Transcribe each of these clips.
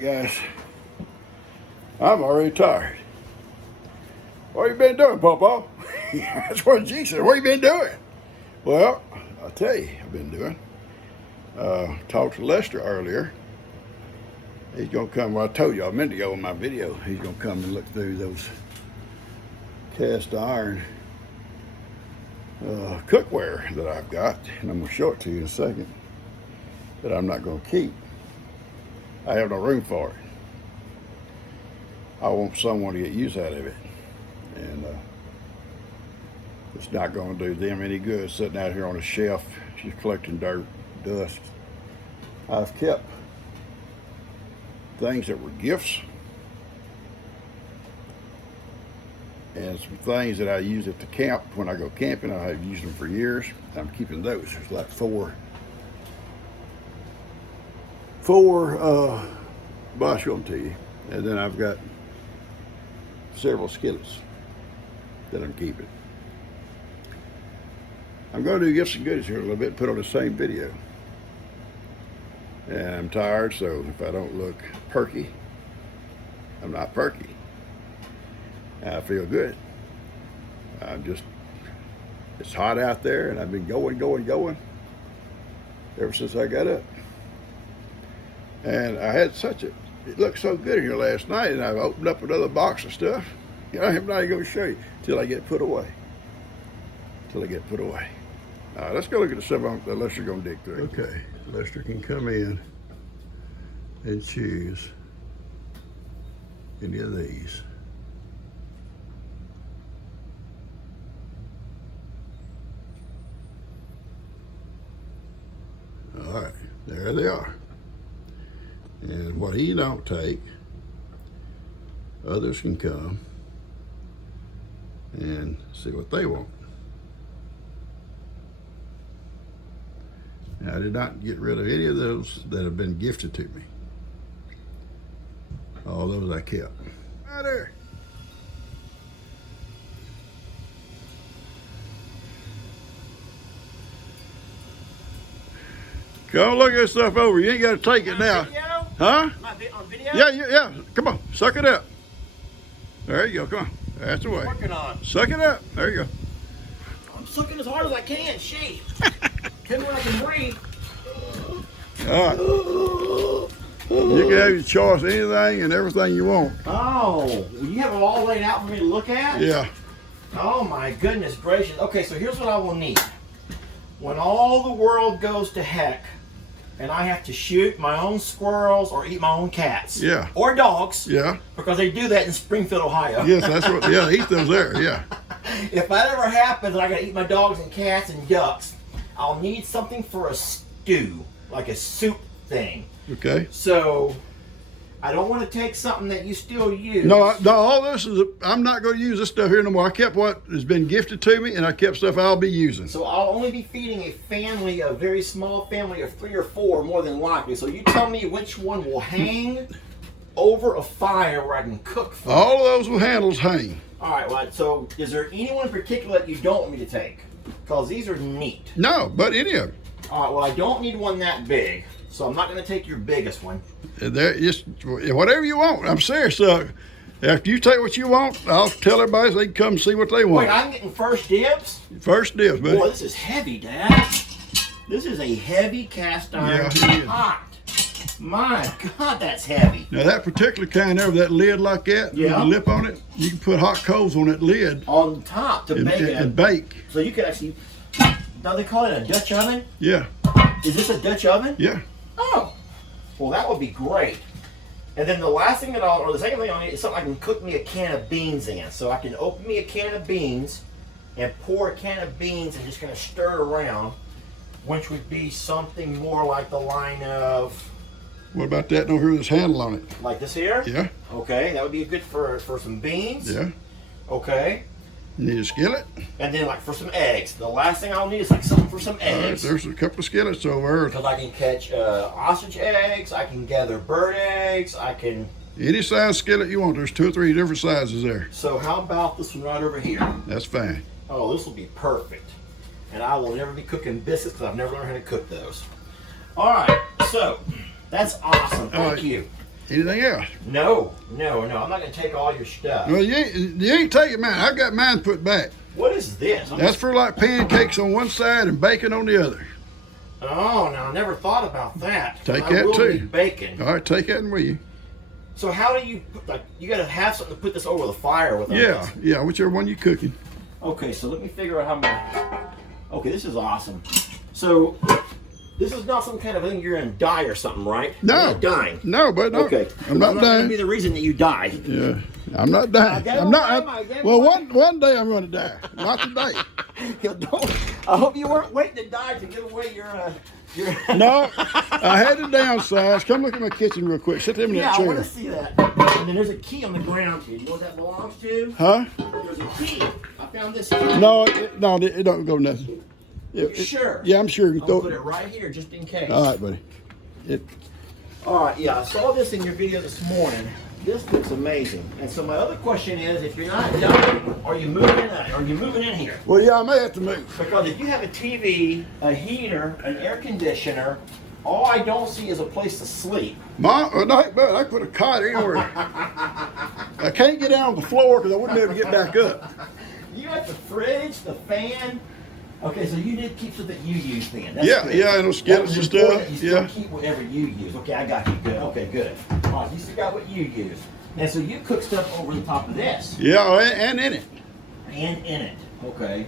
Alright guys, I'm already tired. What you been doing, Pawpaw? That's what G said. What you been doing? Well, I'll tell you I've been doing. Talked to Lester earlier. He's gonna come, well I told you a minute ago in my video, he's gonna come and look through those cast iron cookware that I've got, and I'm gonna show it to you in a second, that I'm not gonna keep. I have no room for it. I want someone to get use out of it, and it's not going to do them any good sitting out here on a shelf just collecting dirt, dust. I've kept things that were gifts and some things that I use at the camp when I go camping. I have used them for years. I'm keeping those. There's like four well, I'll show them to you. And then I've got several skillets that I'm keeping. I'm going to do gifts and goodies here a little bit and put on the same video. And I'm tired, so if I don't look perky, I'm not perky. I feel good. It's hot out there, and I've been going ever since I got up. And I had it looked so good in here last night, and I've opened up another box of stuff. You know, I'm not even going to show you till I get put away. All right, let's go look at the stuff that Lester going to dig through. Okay, Lester can come in and choose any of these. All right, there they are. And what he don't take, others can come and see what they want. Now, I did not get rid of any of those that have been gifted to me. All those I kept. Right there. Come look at this stuff over. You ain't got to take it now. Huh? Am I on video? Yeah. Come on, suck it up. There you go. Come on. That's the way. Working on. Suck it up. There you go. I'm sucking as hard as I can. Shit. Tell me when I can breathe. All right. You can have your choice, anything and everything you want. Oh, you have it all laid out for me to look at? Yeah. Oh my goodness gracious. Okay, so here's what I will need. When all the world goes to heck, and I have to shoot my own squirrels or eat my own cats. Yeah. Or dogs. Yeah. Because they do that in Springfield, Ohio. Yes, that's what. Yeah, they eat those there. Yeah. If that ever happens and I gotta eat my dogs and cats and ducks, I'll need something for a stew, like a soup thing. Okay. So I don't want to take something that you still use. No, all this is. I'm not going to use this stuff here no more. I kept what has been gifted to me, and I kept stuff I'll be using. So I'll only be feeding a very small family of 3 or 4, more than likely. So you tell me which one will hang over a fire where I can cook food. All of those with handles hang. All right. Well, so is there anyone in particular that you don't want me to take? Because these are neat. No, but any of them. All right. Well, I don't need one that big, so I'm not going to take your biggest one. There, just whatever you want. I'm serious. After you take what you want, I'll tell everybody so they can come see what they want. Wait, I'm getting first dibs? First dibs, buddy. Boy, this is heavy, Dad. This is a heavy cast iron pot. My God, that's heavy. Now that particular kind there with that lid like that, with the lip on it, you can put hot coals on that lid. On top to bake it. And bake. So you can actually, don't they call it a Dutch oven? Yeah. Is this a Dutch oven? Yeah. Oh, well that would be great. And then the last thing the second thing I'll need is something I can cook me a can of beans in. So I can open me a can of beans and pour a can of beans and just kind of stir it around, which would be something more like the line of... What about that over here with this handle on it? Like this here? Yeah. Okay, that would be good for some beans. Yeah. Okay. Need a skillet? And then like for some eggs. The last thing I'll need is like something for some eggs. There's a couple of skillets over there. Because I can catch ostrich eggs, I can gather bird eggs, I can... Any size skillet you want. There's 2 or 3 different sizes there. So how about this one right over here? That's fine. Oh, this will be perfect. And I will never be cooking biscuits because I've never learned how to cook those. All right, so that's awesome. Thank you. Anything else? No. I'm not going to take all your stuff. Well, you ain't taking mine. I got mine put back. What is this? That's for like pancakes on one side and bacon on the other. Oh, no, I never thought about that. Take I that will too. need bacon. All right, take that with you. So how do you you got to have something to put this over the fire with? Yeah, whichever one you're cooking. Okay, so let me figure out how I'm gonna. Okay, this is awesome. So this is not some kind of thing you're gonna die or something, right? No. You're not dying. No, but no. Okay. I'm not That's gonna dying. be the reason that you die. Yeah, I'm not dying. I'm not. Well, one day I'm going to die. Not today. I hope you weren't waiting to die to give away your. No, I had to downsize. Come look at my kitchen real quick. Sit them in Yeah, that I want to chair. see that. And then there's a key on the ground here. You know what that belongs to? Huh? There's a key. I found this key. No, it don't go nothing. You sure? Yeah, I'm sure. You I'll put it right here just in case. All right, buddy. All right, yeah, I saw this in your video this morning. This looks amazing. And so my other question is, if you're not done, are you moving in here? Well, yeah, I may have to move. Because if you have a TV, a heater, an air conditioner, all I don't see is a place to sleep. Mom, no, but I put a cot anywhere. I can't get down on the floor because I wouldn't be able to get back up. You got the fridge, the fan. Okay, so you did keep something you use then. That's Yeah, good. yeah, and those skittles and stuff. You still Yeah. keep whatever you use. Okay, I got you. Good. Okay, good. All right, you still got what you use. And so you cook stuff over the top of this. Yeah, and in it. And in it. Okay.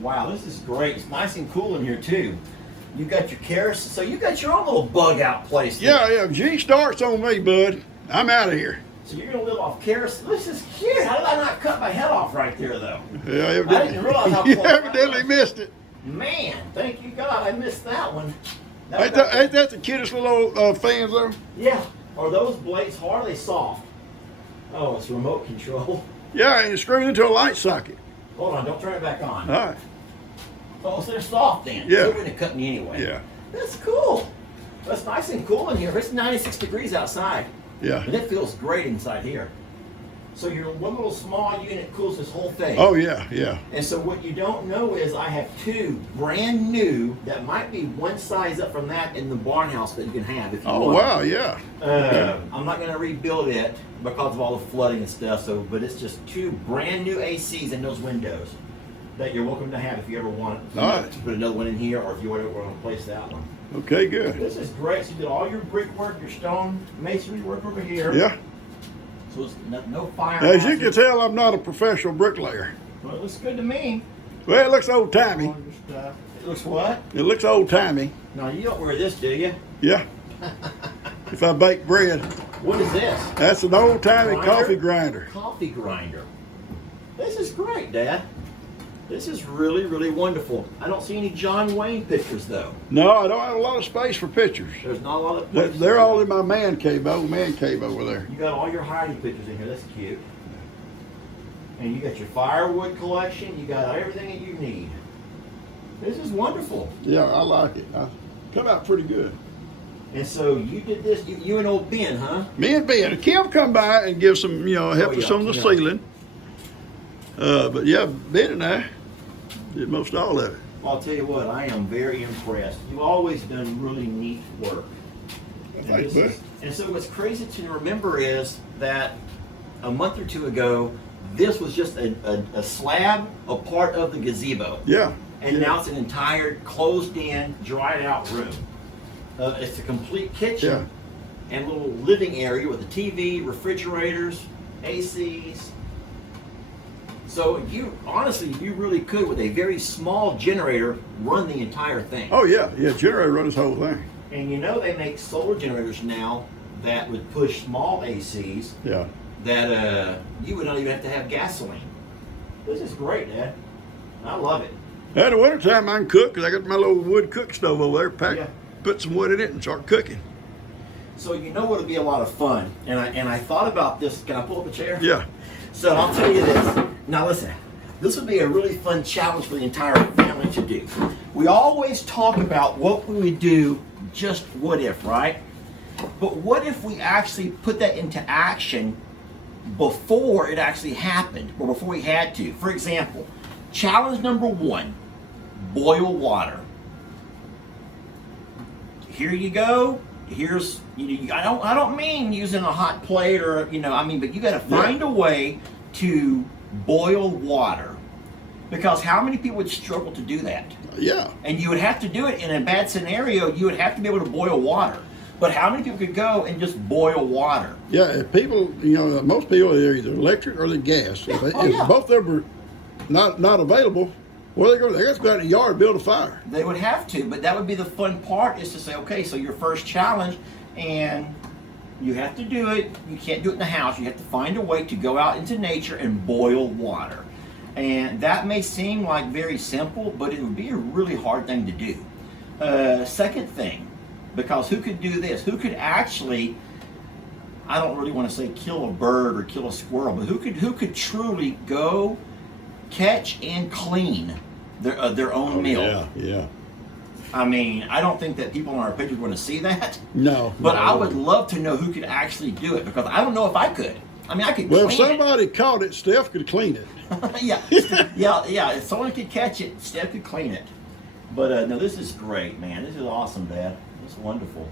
Wow, this is great. It's nice and cool in here too. You got your kerosene. So you got your own little bug out place. There. Yeah, yeah. G starts on me, bud. I'm out of here. So you're gonna live off kerosene. This is cute. How did I not cut my head off right there though? Yeah, I didn't realize how you close that evidently was. missed it. Man, thank you God, I missed that one. Ain't that the cutest little fans though? Yeah. Are those blades hard or are they soft? Oh, it's remote control. Yeah, and it's screwed into a light socket. Hold on, don't turn it back on. All right. Oh, so they're soft then. Yeah. They wouldn't have cut me anyway. Yeah. That's cool. That's nice and cool in here. It's 96 degrees outside. Yeah. And it feels great inside here. So your one little small unit cools this whole thing. Oh yeah, yeah. And so what you don't know is I have two brand new that might be one size up from that in the barn house that you can have if you Oh want. wow, yeah. I'm not going to rebuild it because of all the flooding and stuff. So, but it's just two brand new ACs in those windows that you're welcome to have if you ever want All right. to put another one in here, or if you want to replace that one. Okay, good. This is great. So you did all your brickwork, your stone masonry work over here. Yeah. So it's no fire. As you hazard. can tell, I'm not a professional bricklayer. Well, it looks good to me. Well, it looks old timey. All your stuff. It looks what? It looks old timey. No, you don't wear this, do you? Yeah. If I bake bread, What is this? that's an old timey Grinder? coffee grinder. Coffee grinder. This is great, Dad. This is really, really wonderful. I don't see any John Wayne pictures, though. No, I don't have a lot of space for pictures. There's not a lot of They're, pictures. they're all in my old man cave over there. You got all your hiding pictures in here. That's cute. And you got your firewood collection. You got everything that you need. This is wonderful. Yeah, I like it. Come out pretty good. And so you did this. You and old Ben, huh? Me and Ben, Kim come by and give some, help Oh, us yeah, on the yeah. ceiling. But yeah, Ben and I did most all of it. Well, I'll tell you what. I am very impressed. You've always done really neat work. Thanks, bud. And so what's crazy to remember is that a month or two ago, this was just a slab, a part of the gazebo. Yeah. And now it's an entire closed-in, dried-out room. It's a complete kitchen and little living area with a TV, refrigerators, ACs. So you really could, with a very small generator, run the entire thing. Oh yeah, generator run this whole thing. And they make solar generators now that would push small ACs Yeah. that you would not even have to have gasoline. This is great, Dad. I love it. In the wintertime I can cook because I got my little wood cook stove over there. Yeah. Put some wood in it and start cooking. So it'll be a lot of fun. And I thought about this. Can I pull up a chair? Yeah. So I'll tell you this. Now listen, this would be a really fun challenge for the entire family to do. We always talk about what we would do, just what if, right? But what if we actually put that into action before it actually happened, or before we had to? For example, challenge number 1, boil water. Here you go. here's I don't mean using a hot plate or but you got to find a way to boil water, because how many people would struggle to do that? Yeah. And you would have to do it in a bad scenario. You would have to be able to boil water. But how many people could go and just boil water? Yeah, if people, most people are either electric or the gas. If both of them are not available, well, they got to go out in the yard and build a fire. They would have to, but that would be the fun part, is to say, okay, so your first challenge, and you have to do it. You can't do it in the house. You have to find a way to go out into nature and boil water. And that may seem like very simple, but it would be a really hard thing to do. Second thing, because who could do this? Who could actually, I don't really want to say kill a bird or kill a squirrel, but who could truly go catch and clean their own meal? Yeah, yeah. I mean, I don't think that people on our page are going to see that. No. But I would love to know who could actually do it, because I don't know if I could. I mean, I could Well, clean if somebody caught it, Steph could clean it. yeah. If someone could catch it, Steph could clean it. But no, this is great, man. This is awesome, Dad. It's wonderful.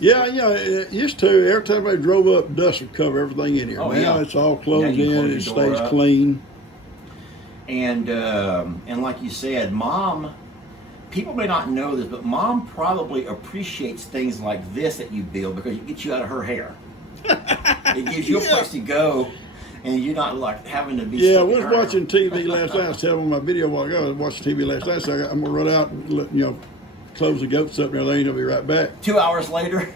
Yeah, it used to. Every time they drove up, dust would cover everything in here. Oh, Now yeah. it's all closed You in. close It your door stays up. clean. And like you said, Mom, people may not know this, but Mom probably appreciates things like this that you build, because it gets you out of her hair. It gives you a place to go, and you're not like having to be. Yeah, I stuck in was her. watching TV last night. I was telling my video a while ago. I was watching TV last night, so I'm gonna run out and close the goats up and everything. I'll be right back. 2 hours later.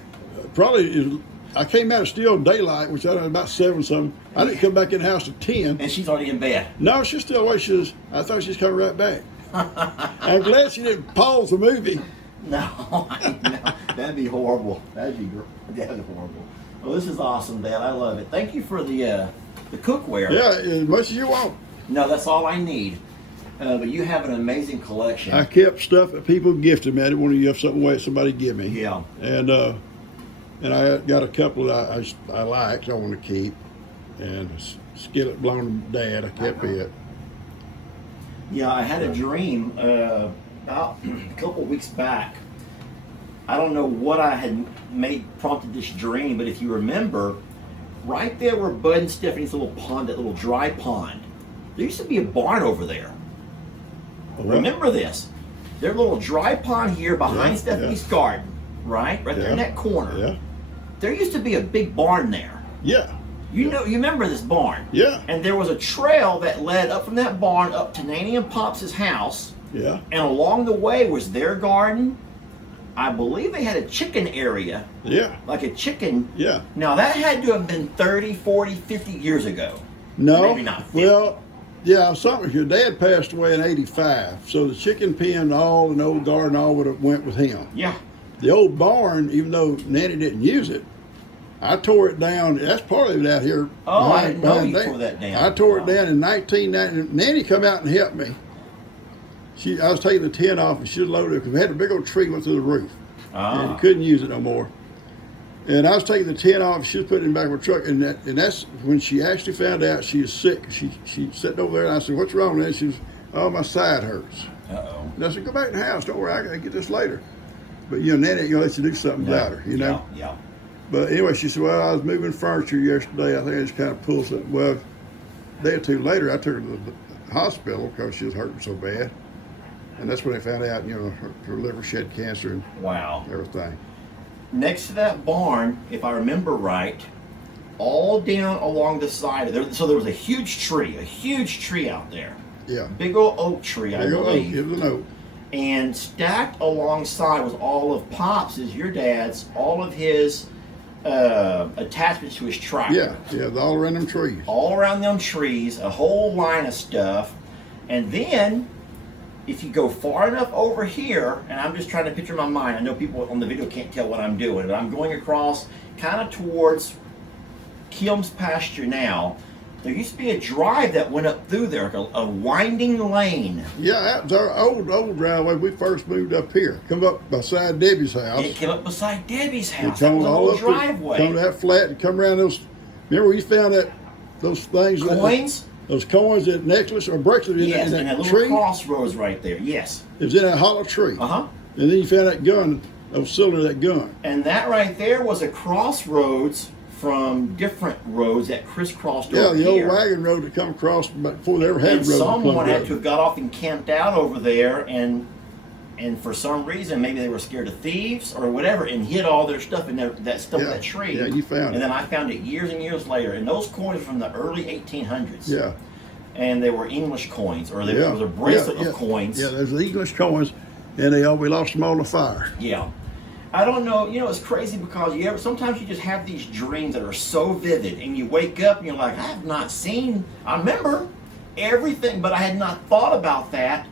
Probably, I came out of still daylight, which I was about 7 something. I didn't come back in the house till 10. And she's already in bed. No, she's still awake. I thought she was coming right back. I'm glad she didn't pause the movie. No, that'd be horrible. That'd be horrible. Well, this is awesome, Dad. I love it. Thank you for the cookware. Yeah, as much as you want. No, that's all I need. But you have an amazing collection. I kept stuff that people gifted me. I didn't want to give something away that somebody give me. Yeah. And I got a couple that I liked, I want to keep. And skillet blown Dad, I kept it. Yeah, I had a dream about a couple weeks back. I don't know what I had prompted this dream, but if you remember, right there where Bud and Stephanie's little pond, that little dry pond, there used to be a barn over there. Remember this? Their little dry pond here behind Stephanie's garden, right there in that corner. Yeah. There used to be a big barn there. Yeah. You remember this barn? Yeah. And there was a trail that led up from that barn up to Nanny and Pop's house. Yeah. And along the way was their garden. I believe they had a chicken area. Yeah. Like a chicken. Yeah. Now that had to have been 30, 40, 50 years ago. No. Maybe not 50. Well, yeah, something. Your dad passed away in '85, so the chicken pen, all, and the old garden, all would have went with him. Yeah. The old barn, even though Nanny didn't use it, I tore it down. That's part of it out here. Oh, I didn't know you tore that down. I tore it down in 1990. Nanny come out and helped me. I was taking the tin off, and she was loaded because we had a big old tree went through the roof. And you couldn't use it no more. And I was taking the tin off. She was putting it in the back of her truck, and that's when she actually found out she was sick. She sitting over there, and I said, "What's wrong with that?" She was, "Oh, my side hurts." Uh-oh. And I said, "Go back in the house. Don't worry, I can get this later." But Nanny ain't gonna let you do something about her, Yeah. But anyway, she said, "Well, I was moving furniture yesterday. I think I just kind of pulled something." Well, a day or two later, I took her to the hospital because she was hurting so bad, and that's when they found out, her liver shed cancer and Wow. everything. Next to that barn, if I remember right, all down along the side of there, so there was a huge tree out there. Yeah. Big old oak tree, I believe. It was an oak. And stacked alongside was all of Pop's, your dad's, all of his attachments to his tractor. Yeah, all around them trees. All around them trees, a whole line of stuff. And then, if you go far enough over here, and I'm just trying to picture in my mind, I know people on the video can't tell what I'm doing, but I'm going across kind of towards Kim's pasture now. There used to be a drive that went up through there, like a winding lane. Yeah, that was our old driveway. We first moved up here. Come up beside Debbie's house. It came up beside Debbie's We house. That come was a all little up driveway. Come to that flat and come around those. Remember we found those things. Coins? Those coins, that necklace or bracelet Yes, in and that that little tree. crossroads right there. Yes. It was in that hollow tree. Uh-huh. And then you found that gun Those cylinder of that gun. And that right there was a crossroads from different roads that crisscrossed Yeah, over the here. old wagon road that come across before they ever had And road. someone had to have got off and camped out over there, and for some reason, maybe they were scared of thieves or whatever, and hid all their stuff in that stuff in Yeah. that tree. Yeah, you found and it. then I found it years and years later, and those coins from the early 1800s. Yeah. And they were English coins, or Yeah. there was a bracelet Yeah, of coins. Yeah, there's the English coins, and we lost them all to fire. Yeah. I don't know, it's crazy because sometimes you just have these dreams that are so vivid, and you wake up and you're like, I remember everything, but I had not thought about that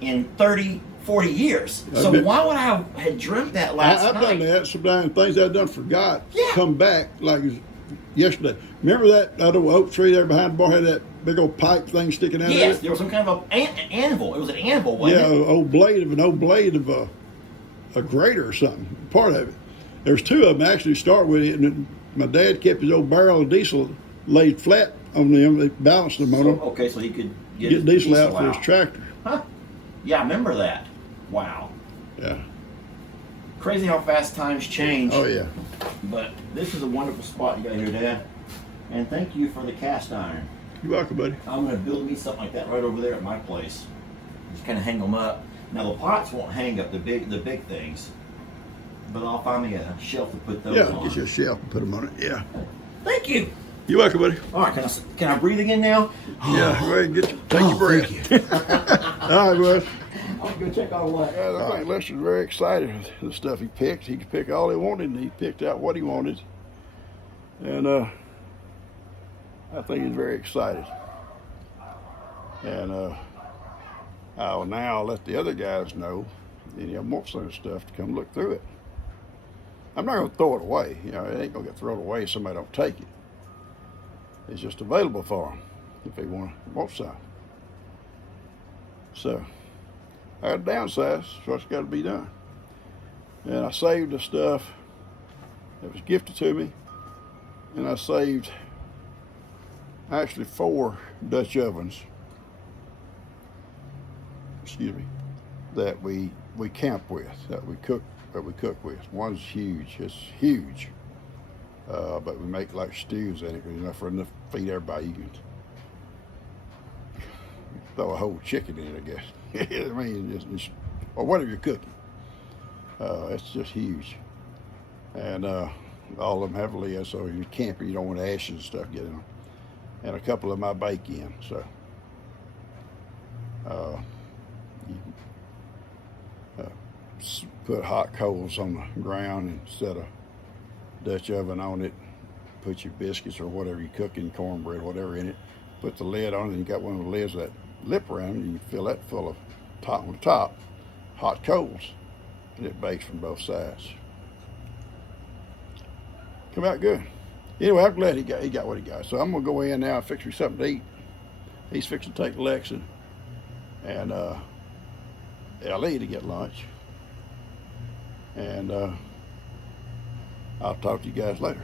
in 30, 40 years. So why would I have dreamt that last I've night? done that sometimes. Things I've done forgot Yeah. come back like yesterday. Remember that other oak tree there behind the bar had that big old pipe thing sticking out Yes, of there it? was some kind of an anvil. It was an anvil, Yeah, wasn't it? an old blade of a grater or something. Part of it. There's two of them actually start with it, and my dad kept his old barrel of diesel laid flat on them. They balanced them on them. Okay, so he could get Get his diesel out for his tractor. Huh? Yeah, I remember that. Wow. Yeah. Crazy how fast times change. Oh yeah. But this is a wonderful spot you got here, Dad. And thank you for the cast iron. You're welcome, buddy. I'm going to build me something like that right over there at my place. Just kind of hang them up. Now the pots won't hang up the big things, but I'll find me a shelf to put those Yeah, on. get you a shelf and put them on it. Yeah. Thank you. You're welcome, buddy. All right, can I breathe again now? Yeah, go ahead and take your breath. Thank you. All right, bud. I'll go check on what. Yeah, I think Lester's very excited with the stuff he picked. He could pick all he wanted, and he picked out what he wanted. And I think he's very excited. And I'll now let the other guys know, any of them want some stuff, to come look through it. I'm not going to throw it away. It ain't going to get thrown away if somebody don't take it. It's just available for them if they want some. So I got to downsize, so it's got to be done. And I saved the stuff that was gifted to me, and I saved actually 4 Dutch ovens, that we camp with, that we cook with. One's huge, it's huge, but we make like stews in it, enough for enough to feed everybody. You can throw a whole chicken in it, I guess. I mean, or whatever you're cooking. It's just huge. And all of them have lids, so in your camper, you don't want ashes and stuff getting them. And a couple of them I bake in, so you can put hot coals on the ground and set a Dutch oven on it. Put your biscuits or whatever you cook in, cornbread, whatever in it. Put the lid on it, and you got one of the lids with that lip around it, and you fill that full of on the top, hot coals, and it bakes from both sides. Come out good. Anyway, I'm glad he got what he got. So I'm gonna go in now and fix me something to eat. He's fixing to take Lexa and Ellie to get lunch. And I'll talk to you guys later.